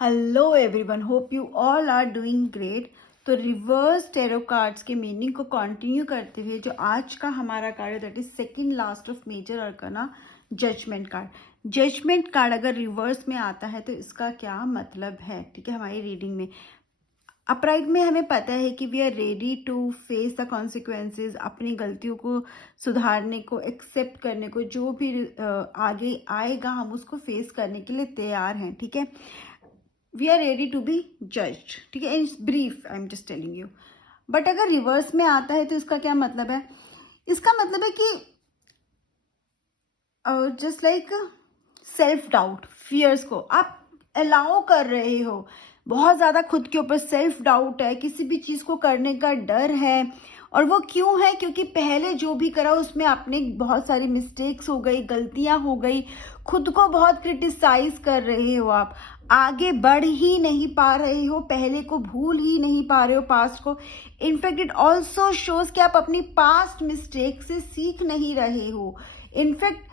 Hello everyone, hope you all are doing great. तो reverse tarot cards के meaning को continue करते हुए जो आज का हमारा कार्ड है that is second last of major arcana, judgement card. Judgement card अगर रिवर्स में आता है तो इसका क्या मतलब है, ठीक है। हमारी रीडिंग में अपराइट में हमें पता है कि we are ready to face the consequences, अपनी गलतियों को सुधारने को, एक्सेप्ट करने को, जो भी आगे आएगा हम उसको फेस करने के लिए तैयार हैं, ठीक है। We are ready to be judged, ठीक है। In brief I am just telling you. But अगर रिवर्स में आता है तो इसका क्या मतलब है? इसका मतलब है कि just like self doubt, fears को आप अलाउ कर रहे हो। बहुत ज़्यादा खुद के ऊपर सेल्फ डाउट है, किसी भी चीज़ को करने का डर है। और वो क्यों है? क्योंकि पहले जो भी करा उसमें आपने बहुत सारी मिस्टेक्स हो गई, गलतियां हो गई, खुद को बहुत क्रिटिसाइज कर रहे हो, आप आगे बढ़ ही नहीं पा रहे हो, पहले को भूल ही नहीं पा रहे हो, पास्ट को। इनफैक्ट इट ऑल्सो शोज कि आप अपनी पास्ट मिस्टेक से सीख नहीं रहे हो। इनफैक्ट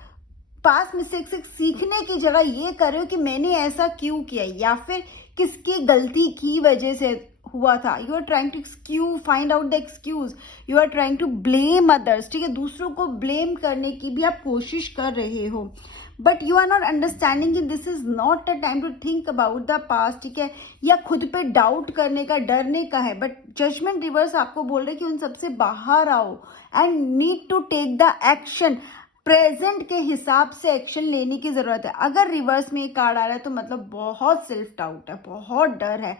पास्ट मिस्टेक से सीखने की जगह ये कर रहे हो कि मैंने ऐसा क्यों किया, या फिर किसकी गलती की वजह से हुआ था। You are trying to excuse, find out the excuse, you are trying to blame others, ठीक है। दूसरों को ब्लेम करने की भी आप कोशिश कर रहे हो, but you are not understanding कि this is not a time to think about the past, ठीक है। या खुद पे डाउट करने का, डरने का है। बट जजमेंट रिवर्स आपको बोल रहे कि उन सबसे बाहर आओ and need to take the action. Present के हिसाब से एक्शन लेने की जरूरत है। अगर रिवर्स में एक कार्ड आ रहा है तो मतलब बहुत सेल्फ डाउट है, बहुत डर है,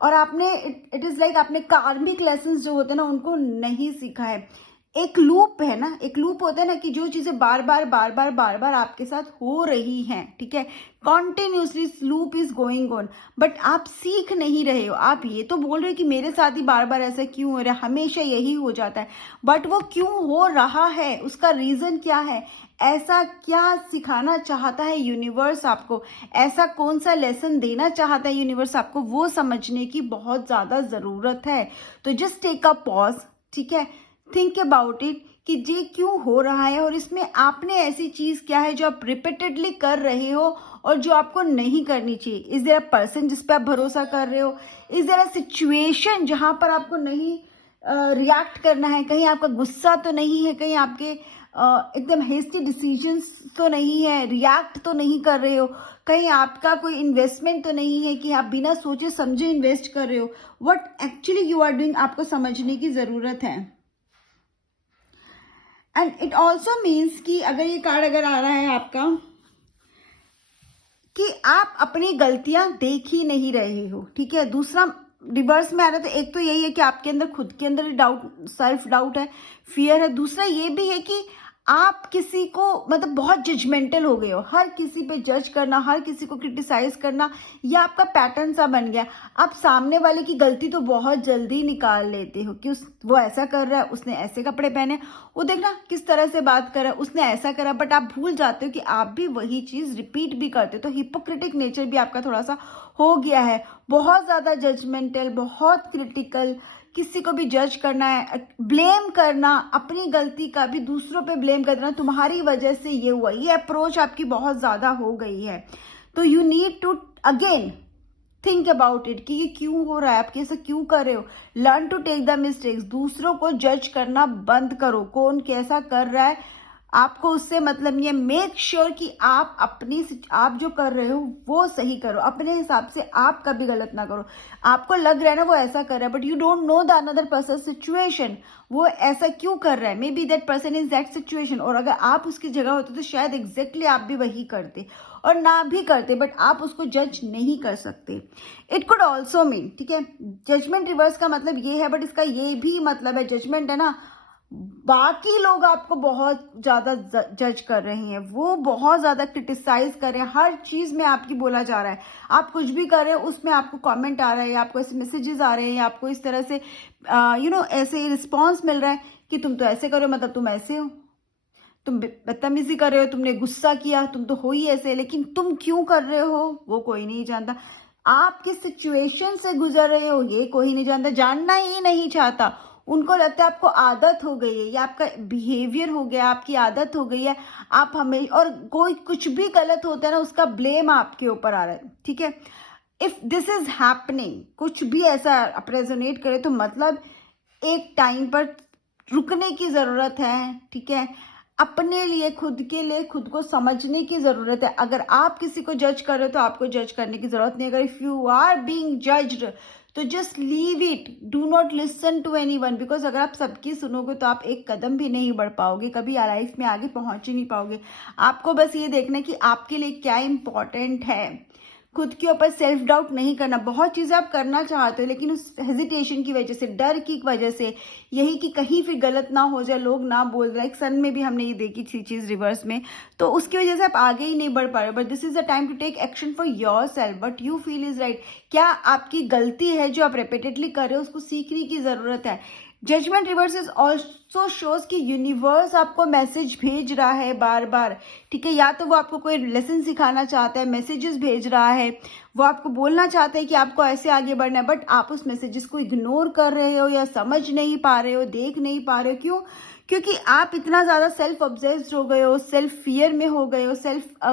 और आपने इट इज लाइक आपने कार्मिक लेसन जो होते हैं ना उनको नहीं सीखा है। एक लूप है ना, एक लूप होता है ना कि जो चीजें बार बार बार बार बार बार आपके साथ हो रही हैं, ठीक है, continuously loop is going on, but आप सीख नहीं रहे हो। आप ये तो बोल रहे हो कि मेरे साथ ही बार बार ऐसा क्यों हो रहा है, हमेशा यही हो जाता है, बट वो क्यों हो रहा है, उसका रीजन क्या है, ऐसा क्या सिखाना चाहता है यूनिवर्स आपको, ऐसा कौन सा लेसन देना चाहता है यूनिवर्स आपको, वो समझने की बहुत ज्यादा जरूरत है। तो जस्ट टेक अ पॉज, ठीक है, थिंक अबाउट इट कि ये क्यों हो रहा है, और इसमें आपने ऐसी चीज क्या है जो आप रिपीटेडली कर रहे हो और जो आपको नहीं करनी चाहिए। इज देयर अ पर्सन जिस पे आप भरोसा कर रहे हो? इज देयर अ सिचुएशन जहां पर आपको नहीं रिएक्ट करना है? कहीं आपका गुस्सा तो नहीं है, कहीं आपके एकदम हेस्टी डिसीजंस तो नहीं है, रिएक्ट तो नहीं कर रहे हो, कहीं आपका कोई इन्वेस्टमेंट तो नहीं है कि आप बिना सोचे समझे इन्वेस्ट कर रहे हो। What actually you are doing, आपको समझने की जरूरत है। एंड इट ऑल्सो मीन्स कि अगर ये कार्ड अगर आ रहा है आपका कि आप अपनी गलतियां देख ही नहीं रहे हो, ठीक है। दूसरा रिवर्स में आ रहा था, एक तो यही है कि आपके अंदर खुद के अंदर डाउट, सेल्फ डाउट है, फियर है। दूसरा ये भी है कि आप किसी को मतलब बहुत जजमेंटल हो गए हो, हर किसी पे जज करना, हर किसी को क्रिटिसाइज करना, ये आपका पैटर्न सा बन गया। आप सामने वाले की गलती तो बहुत जल्दी निकाल लेते हो कि वो ऐसा कर रहा है, उसने ऐसे कपड़े पहने, वो देखना किस तरह से बात कर रहा है, उसने ऐसा करा, बट आप भूल जाते हो कि आप भी वही चीज रिपीट भी करते हो। तो हिपोक्रेटिक नेचर भी आपका थोड़ा सा हो गया है, बहुत ज्यादा जजमेंटल, बहुत क्रिटिकल, किसी को भी जज करना है, ब्लेम करना, अपनी गलती का भी दूसरों पे ब्लेम करना, तुम्हारी वजह से ये हुआ, ये अप्रोच आपकी बहुत ज्यादा हो गई है। तो you need to again think about it कि ये क्यों हो रहा है, आप कैसे क्यों कर रहे हो। Learn to take the mistakes, दूसरों को जज करना बंद करो, कौन कैसा कर रहा है आपको उससे मतलब नहीं है। मेक श्योर कि आप आप जो कर रहे हो वो सही करो, अपने हिसाब से आप कभी गलत ना करो। आपको लग रहा है ना वो ऐसा कर रहा है, but you don't know the another person situation, वो ऐसा क्यों कर रहा है, may be that person is that situation. और अगर आप उसकी जगह होते तो शायद एग्जैक्टली आप भी वही करते, और ना भी करते, बट आप उसको जज नहीं कर सकते। इट कुड ऑल्सो मीन, ठीक है, जजमेंट रिवर्स का मतलब ये है, बट इसका ये भी मतलब है, जजमेंट है ना, बाकी लोग आपको बहुत ज्यादा जज कर रहे हैं, वो बहुत ज्यादा क्रिटिसाइज कर रहे हैं, हर चीज में आपकी बोला जा रहा है, आप कुछ भी कर रहे हो उसमें आपको कमेंट आ रहा है, आपको ऐसे मैसेजेस आ रहे हैं, आपको इस तरह से ऐसे रिस्पॉन्स मिल रहा है कि तुम तो ऐसे करो, मतलब तुम ऐसे हो, तुम बदतमीजी कर रहे हो, तुमने गुस्सा किया, तुम तो हो ही ऐसे, लेकिन तुम क्यों कर रहे हो वो कोई नहीं जानता। आप किस सिचुएशन से गुजर रहे हो ये कोई नहीं जानता, जानना ही नहीं चाहता। उनको लगता है आपको आदत हो गई है, या आपका बिहेवियर हो गया, आपकी आदत हो गई है, आप हमें, और कोई कुछ भी गलत होता है ना उसका ब्लेम आपके ऊपर आ रहा है, ठीक है। इफ दिस इज हैपनिंग, कुछ भी ऐसा आप रेजोनेट करे तो मतलब एक टाइम पर रुकने की ज़रूरत है, ठीक है। अपने लिए, खुद के लिए, खुद को समझने की ज़रूरत है। अगर आप किसी को जज कर रहे हो तो आपको जज करने की ज़रूरत नहीं। अगर if you are being judged तो just leave it, do not listen to anyone, because अगर आप सबकी सुनोगे तो आप एक कदम भी नहीं बढ़ पाओगे, कभी लाइफ में आगे पहुंच ही नहीं पाओगे। आपको बस ये देखना है कि आपके लिए क्या इंपॉर्टेंट है। खुद के ऊपर सेल्फ डाउट नहीं करना। बहुत चीज़ें आप करना चाहते हो लेकिन उस हेजिटेशन की वजह से, डर की वजह से, यही कि कहीं फिर गलत ना हो जाए, लोग ना बोल रहे। एक सन में भी हमने ये देखी थी चीज़ रिवर्स में, तो उसकी वजह से आप आगे ही नहीं बढ़ पा रहे। But this is the time to take action for yourself, but you feel is right. क्या आपकी गलती है जो आप रिपीटेडली कर रहे हो, उसको सीखने की ज़रूरत है। Judgement reverse is also shows कि यूनिवर्स आपको मैसेज भेज रहा है बार बार, ठीक है। या तो वो आपको कोई लेसन सिखाना चाहता है, मैसेजेस भेज रहा है, वो आपको बोलना चाहता है कि आपको ऐसे आगे बढ़ना है, बट आप उस मैसेजेस को इग्नोर कर रहे हो या समझ नहीं पा रहे हो, देख नहीं पा रहे हो। क्यों? क्योंकि आप इतना ज़्यादा सेल्फ ऑब्सेस्ड हो गए हो, सेल्फ फियर में हो गए हो,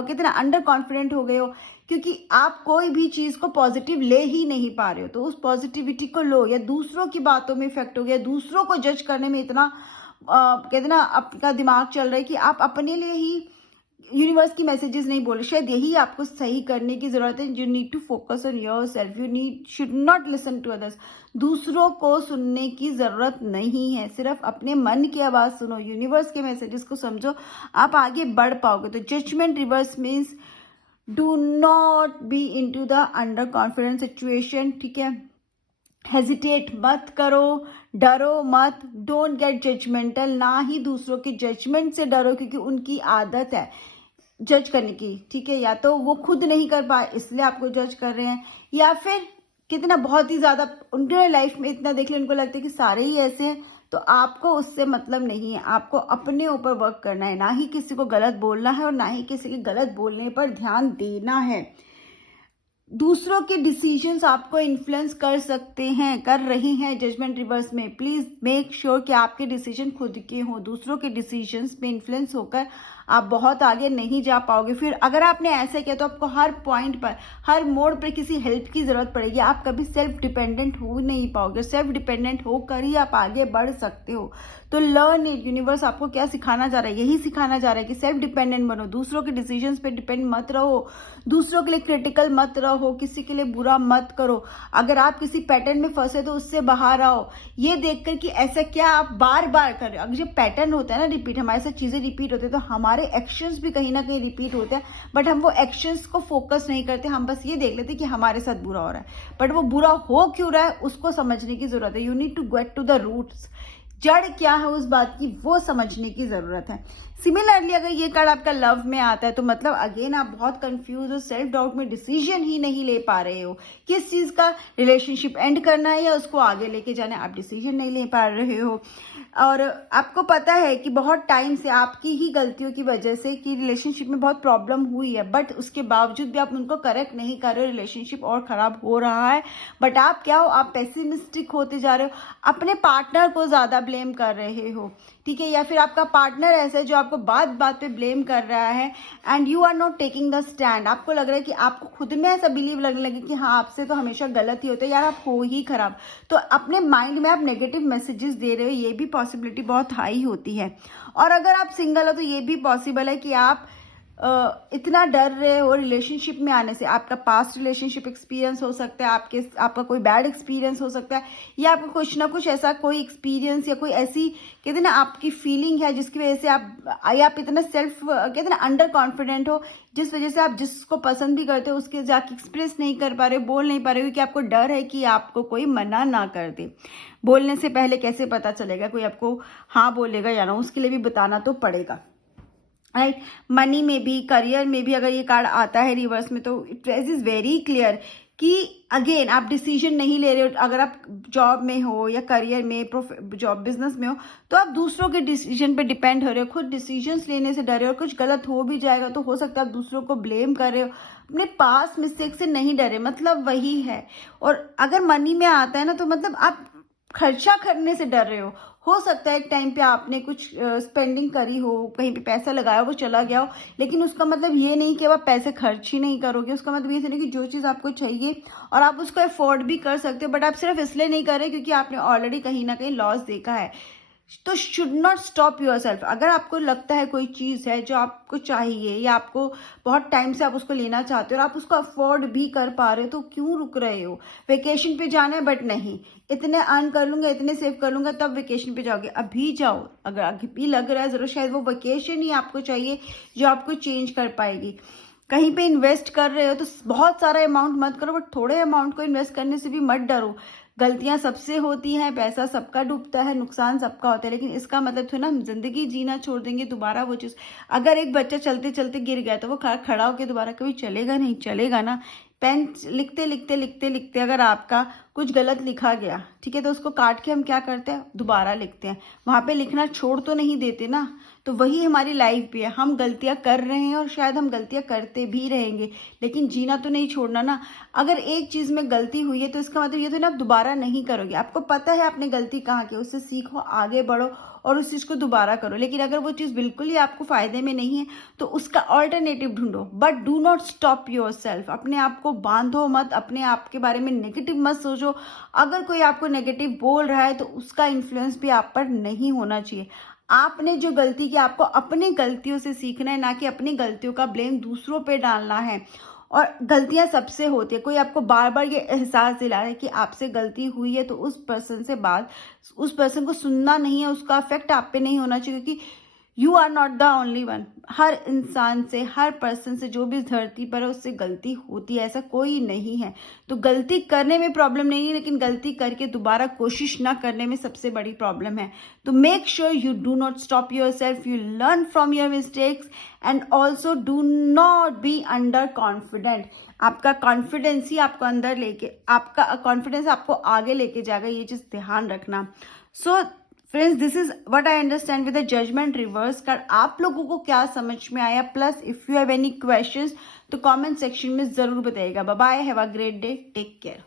कितना अंडर कॉन्फिडेंट हो गए हो, क्योंकि आप कोई भी चीज़ को पॉजिटिव ले ही नहीं पा रहे हो। तो उस पॉजिटिविटी को लो, या दूसरों की बातों में इफेक्ट हो गया, दूसरों को जज करने में इतना कहते ना आपका दिमाग चल रहा है कि आप अपने लिए ही यूनिवर्स की मैसेजेस नहीं बोले। शायद यही आपको सही करने की जरूरत है। You need to focus on yourself, should not listen to others. दूसरों को सुनने की जरूरत नहीं है, सिर्फ अपने मन की आवाज सुनो, यूनिवर्स के मैसेजेस को समझो, आप आगे बढ़ पाओगे। तो judgement reverse means do not be into the under confidence situation, ठीक है। हेजिटेट मत करो, डरो मत, डोंट गेट जजमेंटल, ना ही दूसरों के जजमेंट से डरो, क्योंकि उनकी आदत है जज करने की, ठीक है। या तो वो खुद नहीं कर पाए इसलिए आपको जज कर रहे हैं, या फिर कितना बहुत ही ज़्यादा उनके लाइफ में इतना देख ले उनको लगता है कि सारे ही ऐसे हैं, तो आपको उससे मतलब नहीं है। आपको अपने ऊपर वर्क करना है, ना ही किसी को गलत बोलना है और ना ही किसी के गलत बोलने पर ध्यान देना है। दूसरों के डिसीजंस आपको इन्फ्लुएंस कर सकते हैं, कर रहे हैं जजमेंट रिवर्स में। प्लीज मेक श्योर कि आपके डिसीजन खुद के हों। दूसरों के डिसीजंस पे इन्फ्लुएंस होकर आप बहुत आगे नहीं जा पाओगे। फिर अगर आपने ऐसा किया तो आपको हर पॉइंट पर, हर मोड़ पर किसी हेल्प की जरूरत पड़ेगी। आप कभी सेल्फ डिपेंडेंट हो नहीं पाओगे। सेल्फ डिपेंडेंट होकर ही आप आगे बढ़ सकते हो। तो लर्न इट। यूनिवर्स आपको क्या सिखाना जा रहा है? यही सिखाना जा रहा है कि सेल्फ डिपेंडेंट बनो, दूसरों के डिसीजंस पे डिपेंड मत रहो, दूसरों के लिए क्रिटिकल मत रहो, किसी के लिए बुरा मत करो। अगर आप किसी पैटर्न में फंसे तो उससे बाहर आओ, ये देखकर कि ऐसा क्या आप बार बार कर रहे हो। अगर जो पैटर्न होता है ना रिपीट, हमारे साथ चीजें रिपीट होती है तो हमारे एक्शंस भी कहीं ना कहीं रिपीट होते हैं, बट हम वो एक्शंस को फोकस नहीं करते। हम बस ये देख लेते कि हमारे साथ बुरा हो रहा है, बट वो बुरा हो क्यों रहा है उसको समझने की जरूरत है। You need to get to the roots. जड़ क्या है उस बात की वो समझने की जरूरत है। सिमिलरली अगर ये कार्ड आपका लव में आता है तो मतलब अगेन आप बहुत कंफ्यूज हो, सेल्फ डाउट में, डिसीजन ही नहीं ले पा रहे हो किस चीज का, रिलेशनशिप एंड करना है या उसको आगे लेके जाना है, आप डिसीजन नहीं ले पा रहे हो। और आपको पता है कि बहुत टाइम से आपकी ही गलतियों की वजह से कि रिलेशनशिप में बहुत प्रॉब्लम हुई है, बट उसके बावजूद भी आप उनको करेक्ट नहीं कर रहे हो, रिलेशनशिप और खराब हो रहा है। बट आप क्या हो, आप पेसिमिस्टिक होते जा रहे हो, अपने पार्टनर को ज्यादा ब्लेम कर रहे हो, ठीक है। या फिर आपका पार्टनर ऐसा है जो आपको बात बात पे ब्लेम कर रहा है and you are not taking the stand. आपको लग रहा है कि आपको खुद में ऐसा बिलीव लगने लगे कि हाँ आपसे तो हमेशा गलत ही होता है, यार आप हो ही खराब। तो अपने माइंड में आप नेगेटिव मैसेजेस दे रहे हो, ये भी पॉसिबिलिटी बहुत हाई होती है। और अगर आप सिंगल हो तो ये भी पॉसिबल है कि आप इतना डर रहे हो रिलेशनशिप में आने से। आपका पास्ट रिलेशनशिप एक्सपीरियंस हो सकता है, आपका कोई बैड एक्सपीरियंस हो सकता है, या आपको कुछ ना कुछ ऐसा कोई एक्सपीरियंस या कोई ऐसी कहते ना आपकी फीलिंग है जिसकी वजह से आप इतना सेल्फ कहते ना अंडर कॉन्फिडेंट हो, जिस वजह से आप जिसको पसंद भी करते हो उसके जाके एक्सप्रेस नहीं कर पा रहे हो, बोल नहीं पा रहे हो, क्योंकि आपको डर है कि आपको कोई मना ना कर दे। बोलने से पहले कैसे पता चलेगा कोई आपको हाँ बोलेगा या ना, उसके लिए भी बताना तो पड़ेगा, राइट। मनी में भी, करियर में भी अगर ये कार्ड आता है रिवर्स में तो इट इज वेरी क्लियर कि अगेन आप डिसीजन नहीं ले रहे हो। अगर आप जॉब में हो या करियर में, जॉब बिजनेस में हो, तो आप दूसरों के डिसीजन पे डिपेंड हो रहे हो, खुद डिसीजंस लेने से डर रहे हो। कुछ गलत हो भी जाएगा तो हो सकता है आप दूसरों को ब्लेम कर रहे हो, अपने पास मिस्टेक से नहीं डरे, मतलब वही है। और अगर मनी में आता है ना तो मतलब आप खर्चा करने से डर रहे हो हो सकता है एक टाइम पे आपने कुछ स्पेंडिंग करी हो, कहीं पे पैसा लगाया हो, वो चला गया हो, लेकिन उसका मतलब ये नहीं कि आप पैसे खर्च ही नहीं करोगे। उसका मतलब ये नहीं कि जो चीज़ आपको चाहिए और आप उसको अफोर्ड भी कर सकते हो, बट आप सिर्फ इसलिए नहीं कर रहे क्योंकि आपने ऑलरेडी कहीं ना कहीं लॉस देखा है। तो should not stop your self. अगर आपको लगता है कोई चीज़ है जो आपको चाहिए या आपको बहुत टाइम से आप उसको लेना चाहते हो और आप उसको अफोर्ड भी कर पा रहे हो, तो क्यों रुक रहे हो? वेकेशन पे जाना है, बट नहीं, इतने अर्न कर लूंगा, इतने सेव कर लूंगा, तब वेकेशन पे जाओगे। अभी जाओ। अगर अभी लग रहा है जरूर शायद वो वेकेशन ही आपको चाहिए जो आपको चेंज कर पाएगी। कहीं पे इन्वेस्ट कर रहे हो तो बहुत सारा अमाउंट मत करो, बट थोड़े अमाउंट को इन्वेस्ट करने से भी मत डरो। गलतियां सबसे होती हैं, पैसा सबका डूबता है, नुकसान सबका होता है, लेकिन इसका मतलब तो ना हम जिंदगी जीना छोड़ देंगे दोबारा वो चीज़। अगर एक बच्चा चलते चलते गिर गया तो वो खड़ा होकर दोबारा कभी चलेगा नहीं, चलेगा ना। पेन लिखते लिखते लिखते लिखते अगर आपका कुछ गलत लिखा गया, ठीक है, तो उसको काट के हम क्या करते हैं, दोबारा लिखते हैं। वहां पे लिखना छोड़ तो नहीं देते ना। तो वही हमारी लाइफ भी है, हम गलतियां कर रहे हैं और शायद हम गलतियां करते भी रहेंगे, लेकिन जीना तो नहीं छोड़ना ना। अगर एक चीज में गलती हुई है तो इसका मतलब ये तो ना आप दोबारा नहीं करोगे। आपको पता है आपने गलती कहाँ की, उससे सीखो, आगे बढ़ो और उस चीज को दोबारा करो। लेकिन अगर वो चीज बिल्कुल ही आपको फायदे में नहीं है तो उसका ऑल्टरनेटिव ढूंढो, but do not stop your self. अपने आप को बांधो मत, अपने आप के बारे में नेगेटिव मत सोचो। अगर कोई आपको नेगेटिव बोल रहा है तो उसका इन्फ्लुएंस भी आप पर नहीं होना चाहिए। आपने जो गलती की, आपको अपनी गलतियों से सीखना है, ना कि अपनी गलतियों का ब्लेम दूसरों पे डालना है। और गलतियां सबसे होती है। कोई आपको बार बार ये एहसास दिला रहा है कि आपसे गलती हुई है, तो उस पर्सन को सुनना नहीं है, उसका इफेक्ट आप पे नहीं होना चाहिए, क्योंकि you are not the only one. हर इंसान से, हर पर्सन से, जो भी इस धरती पर है, उससे गलती होती है, ऐसा कोई नहीं है। तो गलती करने में प्रॉब्लम नहीं है, लेकिन गलती करके दोबारा कोशिश ना करने में सबसे बड़ी प्रॉब्लम है। तो make sure you do not stop your self, you learn from your mistakes and also do not be under confident. आपका कॉन्फिडेंस ही आपको अंदर लेके, आपका कॉन्फिडेंस आपको आगे लेके जाएगा, ये चीज ध्यान रखना। So friends, this is what I understand with the judgement reverse card. आप लोगों को क्या समझ में आया? Plus if you have any questions तो कमेंट सेक्शन में जरूर बताइएगा। Bye bye, have a great day, take care.